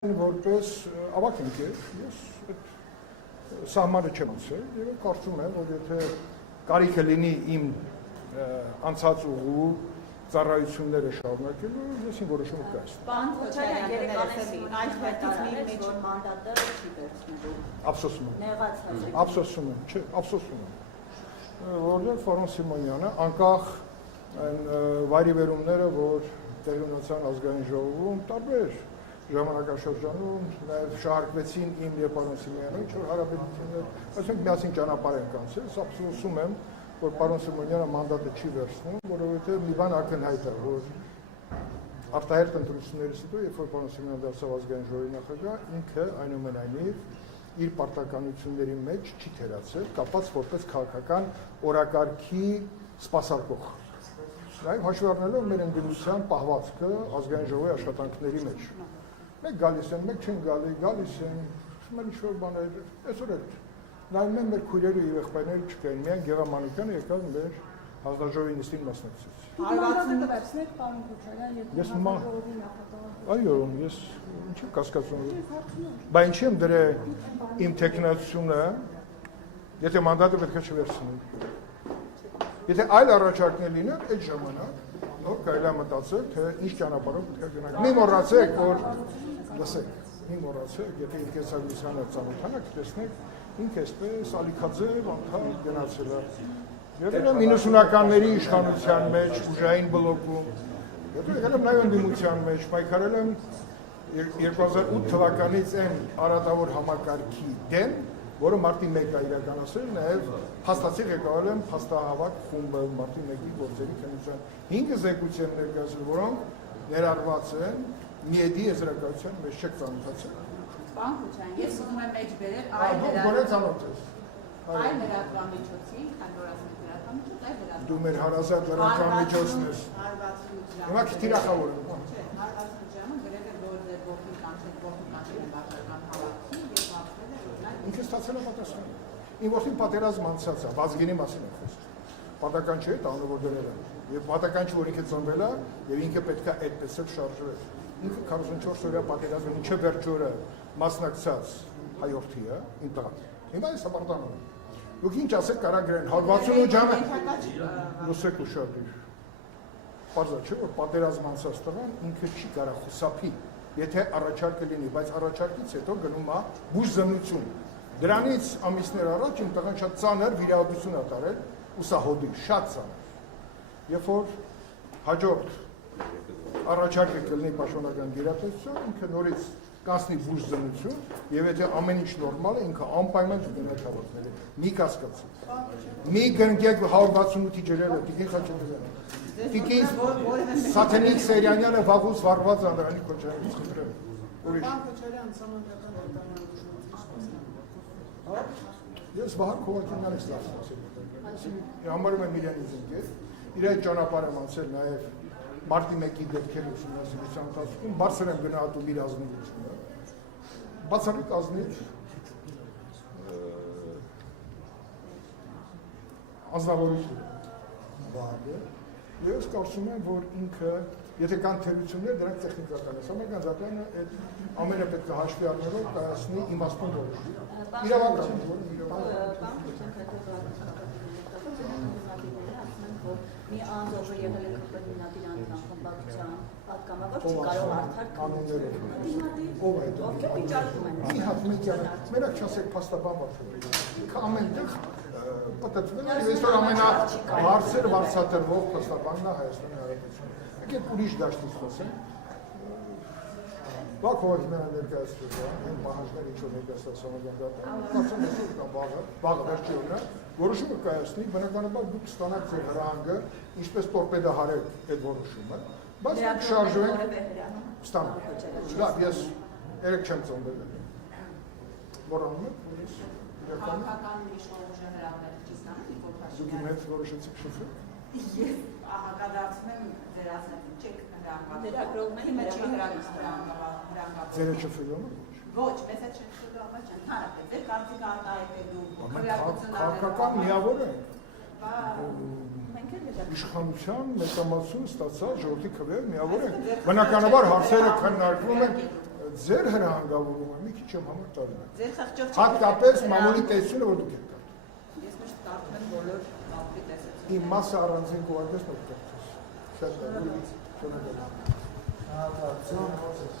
Որպես ավակ ընկեր, ես այդ սահմանը չեմ անցել եւ կարծում եմ, որ եթե կարիքը լինի իմ անցած ուղու ծառայությունները շարունակելու, ես իմ որոշումը կայացնեմ։ Պարոն Քոչարյան, երեկանեսի այս վերջին մեջ որ մանդատը չի վերցնելու։ Ափսոսում եմ։ Նեղացած եք։ Ափսոսում եմ, չէ, ափսոսում եմ։ Որովհետեւ Ֆարոն Սիմոնյանը անկախ այն վայրիվերումները, որ տեղի ունեցան ազգային ժողովում, տարբեր ժամանակաշրջանում նաև շահարկվեցին իմ եւ պարոն Սիմոնյանի ինչ որ հարաբերություններ, այսինքն միասին ճանապարհ ենք անցել, ափսոսում եմ, որ պարոն Սիմոնյանը մանդատը չի վերցնում, որովհետեւ մի բան ակնհայտ է, որ արտահերտ ընտրություններից հետո, երբ որ պարոն Սիմոնյանը դարձավ ազգային ժողովի նախագահ, ինքը այնուամենայնիվ իր պարտականությունների մեջ չի թերացել, կապված որպես քաղաքական օրակարգի սպասարկող։ Նաև հաշվի առնելով մեր ընդդիմության պահվածքը ազգային ժողովի աշխատանքների մեջ։ Մեկ գալիս են, մեկ չեն գալիս են, մեր ինչ-որ բաներ, այսօր էլ նայում են մեր քույրերը և եղբայրները չկային, միայն Գևամ Մանուկյանը եկավ մեր հանձնաժողովի նիստին մասնակցեց։ Մանդատը վերցնեք, պարոն Քոչարյան, եթե հանձնաժողովի նախագահ։ Այո, ես ինչ եմ կասկածում։ Բա ինչի եմ դրել իմ տեխնացությունը, եթե մանդատը պետք է չվերցնեմ։ Եթե այլ առաջարկներ լինեն, այդ ժամանակ նոր կարելի է մտածել, թե ինչ ճանապարհով պետք է գնանք։ Մի մոռացեք, որ լսեք, մի մոռացեք, եթե ինքեցագությանը ծանոթանաք, տեսնեք, ինքը այսպես Ալիքաձև անդամ գնացել է։ Եղել եմ 90-ականների իշխանության մեջ, ուժային բլոկում, եղել եմ նաև ընդդիմության մեջ, պայքարել եմ 2008 թվականից այն արատավոր համակարգի դեմ, որը մարտի 1 է իրականացրել, նաև փաստացի ղեկավարել եմ փաստահավաք խումբը մարտի 1-ի գործերի քննության 5 զեկույց եմ ներկայացրել, որոնք ներառված են ՄԻԵԴ-ի եզրակացության մեջ չեք ծանոթացել։ Պարոն Քոչարյան, ես ուզում եմ մեջ բերել այլ լրատվամիջոցի, քան որ ասում եք լրատվամիջոց, այլ լրատվամիջոց։ Դու մեր հարազատ լրատվամիջոցն ես։ Հիմա քթիրախավոր եմ։ Չէ, հարվածություն ժամը գրել է, որ ձեր ողջին կանչել են վարչական հավաքին եւ ապրել է, որ նա ինքը ստացել է պատասխանը։ Իմ որդին պատերազմ անցած է, Վազգենի մասին է խոսքը։ Պատական չէ, տանը որ դրել են։ Եվ պատական չէ, որ ինքը ծնվել է, եւ ինքը պետք է այդպես էլ շարժվել։ Ինքը 44 օրյա պատերազմի ինչը վերջորը մասնակցած հայորդի է, իմ տղան։ Հիմա ես ապարտանում եմ։ Դուք ինչ ասեք կարա գրեն 168 ժամը լսեք ուշադիր։ Պարզա չէ, որ պատերազմ անցած տղան ինքը չի կարա խուսափի, եթե առաջարկը լինի, բայց առաջարկից հետո գնում է բուժզնություն։ Դրանից ամիսներ առաջ իմ տղան շատ ծանր վիրահատություն է տարել ուսահոդի, շատ ծանր։ Երբ որ հաջորդ առաջարկը կլինի պաշտոնական գերատեսչություն, ինքը նորից կանցնի բուժզնություն, եւ եթե ամեն ինչ նորմալ է, ինքը անպայման կգնա թավալները։ Մի կասկածի։ Մի գնգեք 168-ի ջրերը, Տիկին Խաչատրյանը։ Տիկին Սաթենիկ Սերյանյանը վաղուց վարված Անդրանիկ Քոչարյանից խնդրեմ։ Ուրիշ։ Պարոն Քոչարյան, սահմանադրական վերտանարություն։ Ես Վահան Քովակյանից լավացել եմ։ Համարում եմ իրենից ընկեր, իր այդ ճանապարհը եմ անցել նաև մարտի 1-ի դեպքերի ուսումնասիրության ընթացքում, բարձր եմ գնահատում իր ազնվությունը։ Բացառիկ ազնիվ անձնավորություն բաղը։ Ես կարծում եմ, որ ինքը, եթե կան թերություններ, դրանք տեխնիկական է։ Համագանձականը այդ ամենը պետք է հաշվի առնելով կայացնի իմաստուն որոշում։ Իրավական է, որ մի անձով եղել է քրտնադիր անդամ խմբակցության պատգամավոր չի կարող արդար կանոններով։ Ով է դա։ Ովքեր վիճարկում են։ Մի հատ մեկյանը, մենակ չասեք փաստաբան վարչապետ։ Ինքը ամենտեղ պատտվել է, այսօր ամենաբարձր վարձատրվող փաստաբանն է Հայաստանի Հանրապետությունում։ Եկեք ուրիշ դաշտից խոսենք։ Բակ հովակները ներկայացրել է, այն պահանջները ինչ-որ ներկայացրած համագանդատը, կարծեմ այսօր կամ վաղը վերջի օրնա, որոշումը կայացնի, բնականաբար դուք ստանաք ձեր հրահանգը, ինչպես տորպեդահարել այդ որոշումը, բայց դուք շարժվենք ստանաք։ Լավ, ես երեք չեմ ծնվել եմ։ Մոռանում եք, որ ես Քաղաքական իշխանության հրավերները չի ստանում, որ դուք իմ հետ որոշեցիք շփվել։ Ես ահագադացում եմ ձեր ասածին, չեք հրանգապ։ Ձերը շփվելու ո՞ւմ։ Ոչ, մեզ հետ շփվելու չեն, հանրապետ, ձեր կարծիքը արտահայտելու, քրեական քաղաքական միավոր է։ Մենք էլ իշխանության մեծամասնություն ստացած ժողովրդի քվեով միավոր են։ Բնականաբար հարցերը քննարկվում են ձեր հրահանգավորումը մի քիչ եմ համար տարօրինակ։ Ձեր խղճով Հատկապես մամուլի տեսությունը որ դուք եք կարդում։ Ես միշտ կարդում եմ բոլոր ապի տեսությունները։ Իմ մասը առանձին կողարկես պետք է կարդաս։ Շատ լավ։ Շնորհակալ եմ։